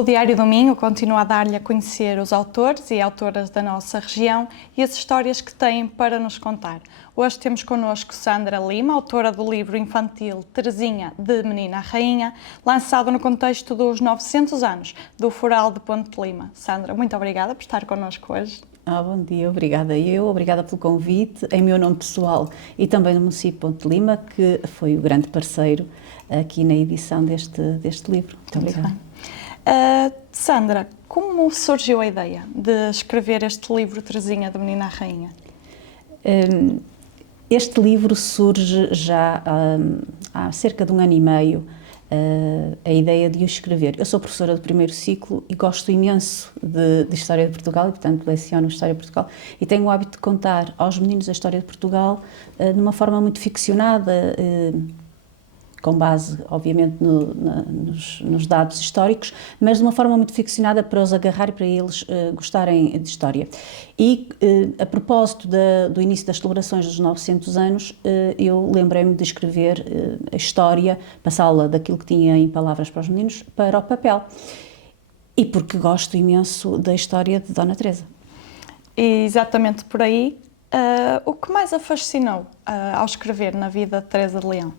O Diário do Minho continua a dar-lhe a conhecer os autores e autoras da nossa região e as histórias que têm para nos contar. Hoje temos connosco Sandra Lima, autora do livro infantil Terezinha, de Menina a Rainha, lançado no contexto dos 900 anos do Foral de Ponte de Lima. Sandra, muito obrigada por estar connosco hoje. Bom dia, obrigada obrigada pelo convite, em meu nome pessoal e também do município de Ponte de Lima, que foi o grande parceiro aqui na edição deste livro. Muito obrigada. Sandra, como surgiu a ideia de escrever este livro Terezinha, de Menina a Rainha? Este livro surge já há cerca de 1 ano e meio, a ideia de o escrever. Eu sou professora do primeiro ciclo e gosto imenso de História de Portugal e, portanto, leciono História de Portugal e tenho o hábito de contar aos meninos a História de Portugal de uma forma muito ficcionada, com base, obviamente, nos dados históricos, mas de uma forma muito ficcionada para os agarrar e para eles gostarem de História. E, a propósito do início das celebrações dos 900 anos, eu lembrei-me de escrever a história, passá-la daquilo que tinha em palavras para os meninos, para o papel. E porque gosto imenso da história de Dona Teresa. E exatamente por aí, o que mais a fascinou ao escrever na vida de Teresa de Leão?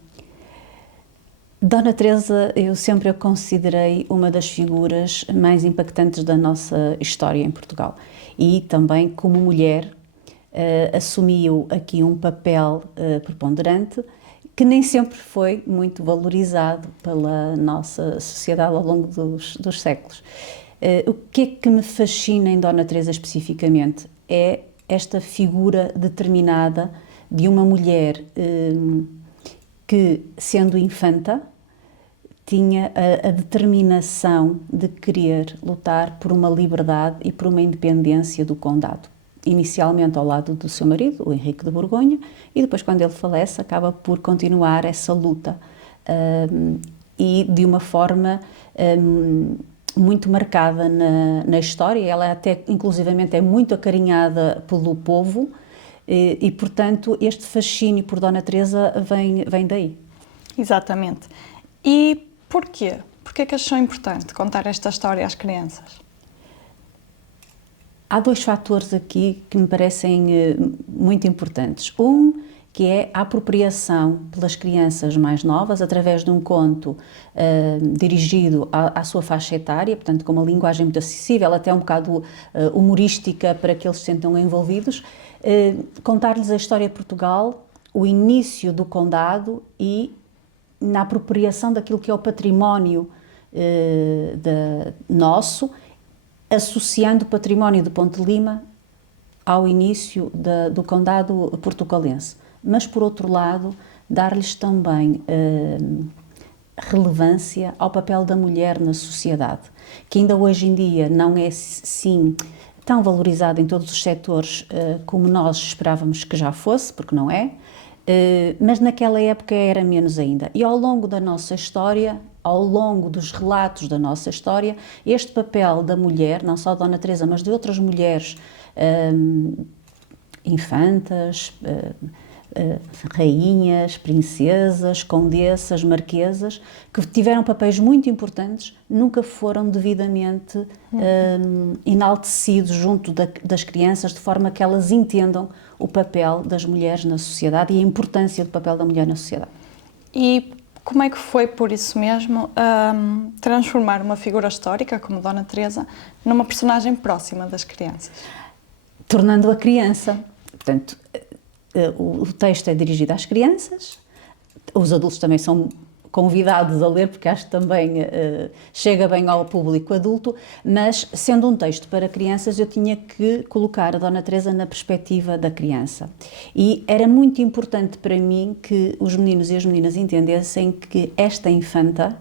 Dona Teresa, eu sempre a considerei uma das figuras mais impactantes da nossa história em Portugal e também como mulher assumiu aqui um papel preponderante que nem sempre foi muito valorizado pela nossa sociedade ao longo dos séculos. O que é que me fascina em Dona Teresa especificamente é esta figura determinada de uma mulher que, sendo infanta, tinha a determinação de querer lutar por uma liberdade e por uma independência do condado. Inicialmente ao lado do seu marido, o Henrique de Borgonha, e depois, quando ele falece, acaba por continuar essa luta e de uma forma muito marcada na história. Ela até, inclusivamente, é muito acarinhada pelo povo e portanto, este fascínio por Dona Teresa vem daí. Exatamente. E porquê? Porquê que achou importante contar esta história às crianças? Há 2 fatores aqui que me parecem muito importantes. Que é a apropriação pelas crianças mais novas, através de um conto dirigido à sua faixa etária, portanto com uma linguagem muito acessível, até um bocado humorística para que eles se sintam envolvidos, contar-lhes a história de Portugal, o início do condado e na apropriação daquilo que é o património nosso, associando o património de Ponte de Lima ao início do condado portucalense. Mas, por outro lado, dar-lhes também relevância ao papel da mulher na sociedade, que ainda hoje em dia não é, sim, tão valorizado em todos os setores como nós esperávamos que já fosse, porque não é, mas naquela época era menos ainda. E ao longo da nossa história, ao longo dos relatos da nossa história, este papel da mulher, não só de Dona Teresa, mas de outras mulheres infantas, rainhas, princesas, condessas, marquesas, que tiveram papéis muito importantes, nunca foram devidamente enaltecidos junto das crianças, de forma que elas entendam o papel das mulheres na sociedade e a importância do papel da mulher na sociedade. E como é que foi, por isso mesmo, transformar uma figura histórica como Dona Teresa numa personagem próxima das crianças? Tornando-a criança. Portanto, o texto é dirigido às crianças, os adultos também são convidados a ler, porque acho que também chega bem ao público adulto, mas sendo um texto para crianças eu tinha que colocar a Dona Teresa na perspectiva da criança. E era muito importante para mim que os meninos e as meninas entendessem que esta infanta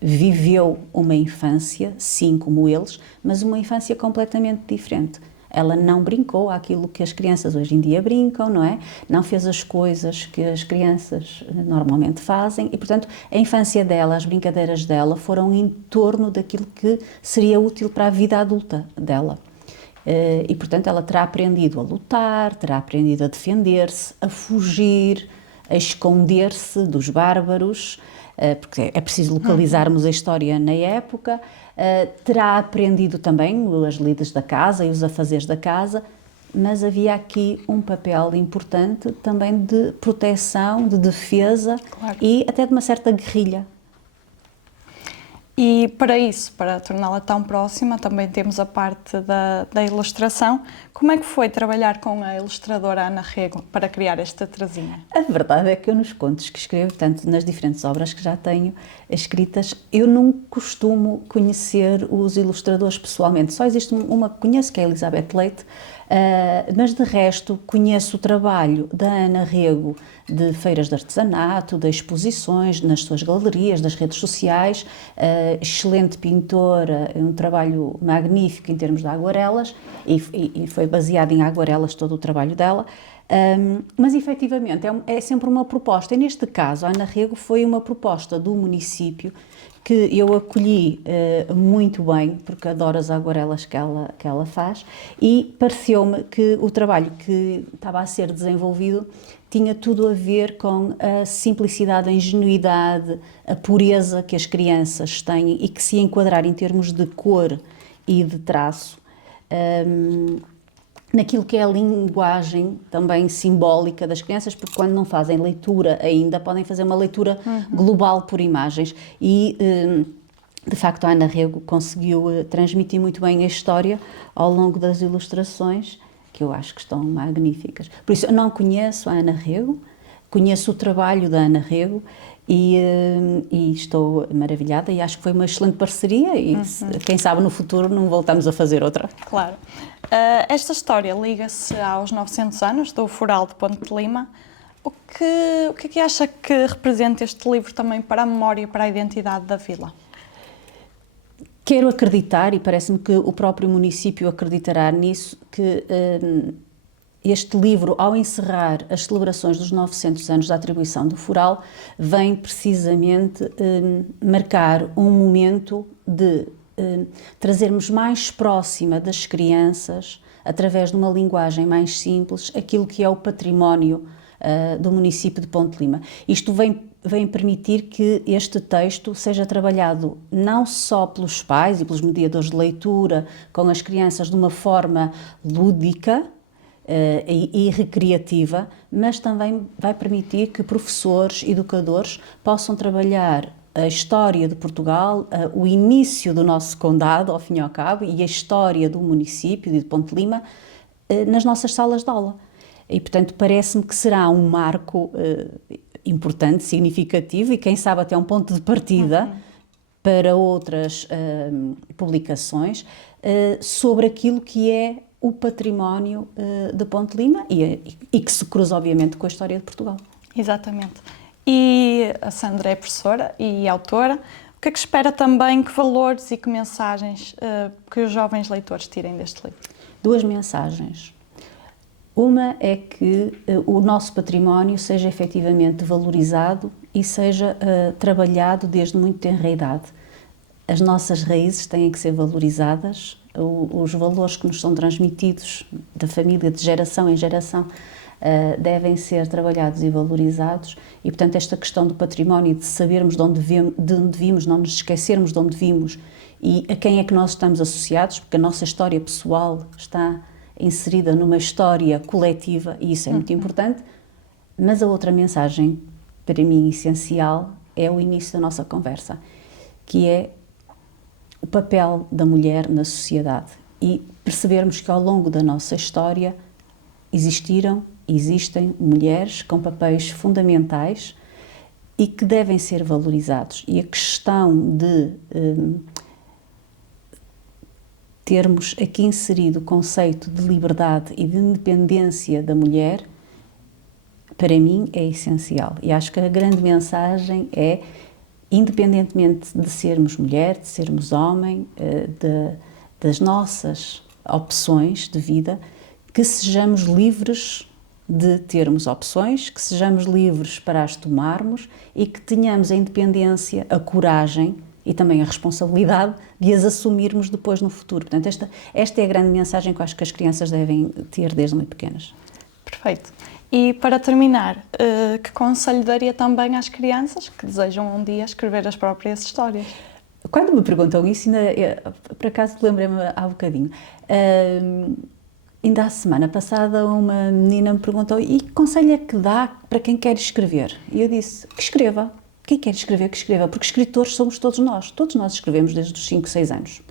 viveu uma infância, sim, como eles, mas uma infância completamente diferente. Ela não brincou aquilo que as crianças hoje em dia brincam, não é? Não fez as coisas que as crianças normalmente fazem e, portanto, a infância dela, as brincadeiras dela foram em torno daquilo que seria útil para a vida adulta dela. E, portanto, ela terá aprendido a lutar, terá aprendido a defender-se, a fugir, a esconder-se dos bárbaros, porque é preciso localizarmos a história na época, terá aprendido também as lides da casa e os afazeres da casa, mas havia aqui um papel importante também de proteção, de defesa, Claro. e até de uma certa guerrilha. E para isso, para torná-la tão próxima, também temos a parte da ilustração. Como é que foi trabalhar com a ilustradora Ana Rego para criar esta Terezinha? A verdade é que eu, nos contos que escrevo, tanto nas diferentes obras que já tenho escritas, eu não costumo conhecer os ilustradores pessoalmente. Só existe uma que conheço, que é a Elizabeth Leite, mas de resto conheço o trabalho da Ana Rego de feiras de artesanato, de exposições, nas suas galerias, das redes sociais, excelente pintora, um trabalho magnífico em termos de aguarelas, e foi baseado em aguarelas todo o trabalho dela. Mas efetivamente é sempre uma proposta, e neste caso a Ana Rego foi uma proposta do município que eu acolhi muito bem, porque adoro as aguarelas que ela faz, e pareceu-me que o trabalho que estava a ser desenvolvido tinha tudo a ver com a simplicidade, a ingenuidade, a pureza que as crianças têm e que, se enquadrar em termos de cor e de traço, naquilo que é a linguagem também simbólica das crianças, porque quando não fazem leitura ainda, podem fazer uma leitura global por imagens, e de facto a Ana Rego conseguiu transmitir muito bem a história ao longo das ilustrações, que eu acho que estão magníficas. Por isso, eu não conheço a Ana Rego, conheço o trabalho da Ana Rego, e estou maravilhada, e acho que foi uma excelente parceria, e quem sabe no futuro não voltamos a fazer outra. Claro. Esta história liga-se aos 900 anos do Foral de Ponte de Lima. O que é que acha que representa este livro também para a memória e para a identidade da vila? Quero acreditar, e parece-me que o próprio município acreditará nisso, que este livro, ao encerrar as celebrações dos 900 anos da atribuição do Foral, vem precisamente marcar um momento de trazermos mais próxima das crianças, através de uma linguagem mais simples, aquilo que é o património do município de Ponte de Lima. Isto vem permitir que este texto seja trabalhado não só pelos pais e pelos mediadores de leitura com as crianças de uma forma lúdica e recreativa, mas também vai permitir que professores, educadores possam trabalhar a história de Portugal, o início do nosso condado, ao fim e ao cabo, e a história do município de Ponte de Lima nas nossas salas de aula. E, portanto, parece-me que será um marco importante, significativo, e quem sabe até um ponto de partida para outras publicações sobre aquilo que é o património de Ponte de Lima e que se cruza, obviamente, com a história de Portugal. Exatamente. E a Sandra é professora e autora. O que é que espera também, que valores e que mensagens que os jovens leitores tirem deste livro? Duas mensagens. Uma é que o nosso património seja efetivamente valorizado e seja trabalhado desde muito tenra idade. As nossas raízes têm que ser valorizadas, os valores que nos são transmitidos da família de geração em geração devem ser trabalhados e valorizados, e portanto esta questão do património, de sabermos de onde vimos, não nos esquecermos de onde vimos e a quem é que nós estamos associados, porque a nossa história pessoal está inserida numa história coletiva e isso é muito importante. Mas a outra mensagem, para mim essencial, é o início da nossa conversa, que é o papel da mulher na sociedade, e percebermos que ao longo da nossa história existem mulheres com papéis fundamentais e que devem ser valorizados, e a questão de termos aqui inserido o conceito de liberdade e de independência da mulher, para mim é essencial, e acho que a grande mensagem é, independentemente de sermos mulher, de sermos homem, das nossas opções de vida, que sejamos livres de termos opções, que sejamos livres para as tomarmos e que tenhamos a independência, a coragem e também a responsabilidade de as assumirmos depois no futuro. Portanto, esta é a grande mensagem que eu acho que as crianças devem ter desde muito pequenas. Perfeito. E para terminar, que conselho daria também às crianças que desejam um dia escrever as próprias histórias? Quando me perguntam isso, por acaso lembrei-me há bocadinho, ainda a semana passada uma menina me perguntou: e que conselho é que dá para quem quer escrever? E eu disse: que escreva. Quem quer escrever, que escreva, porque escritores somos todos nós escrevemos desde os 5, 6 anos.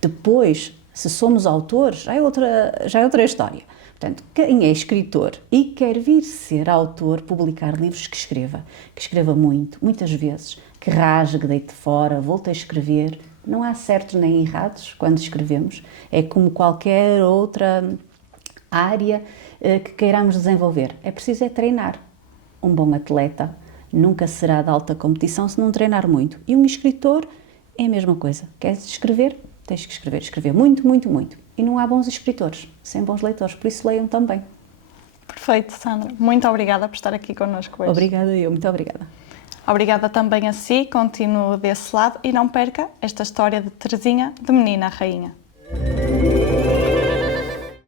Depois, se somos autores, já é outra história. Portanto, quem é escritor e quer vir ser autor, publicar livros, que escreva muito, muitas vezes, que rasgue, deite fora, volte a escrever. Não há certos nem errados quando escrevemos, é como qualquer outra área que queiramos desenvolver. É preciso treinar. Um bom atleta nunca será de alta competição se não treinar muito. E um escritor é a mesma coisa. Queres escrever? Tens que escrever muito, muito, muito. E não há bons escritores sem bons leitores, por isso leiam também. Perfeito, Sandra. Muito obrigada por estar aqui connosco hoje. Obrigada eu, muito obrigada. Obrigada também a si, continuo desse lado e não perca esta história de Terezinha, de menina a rainha.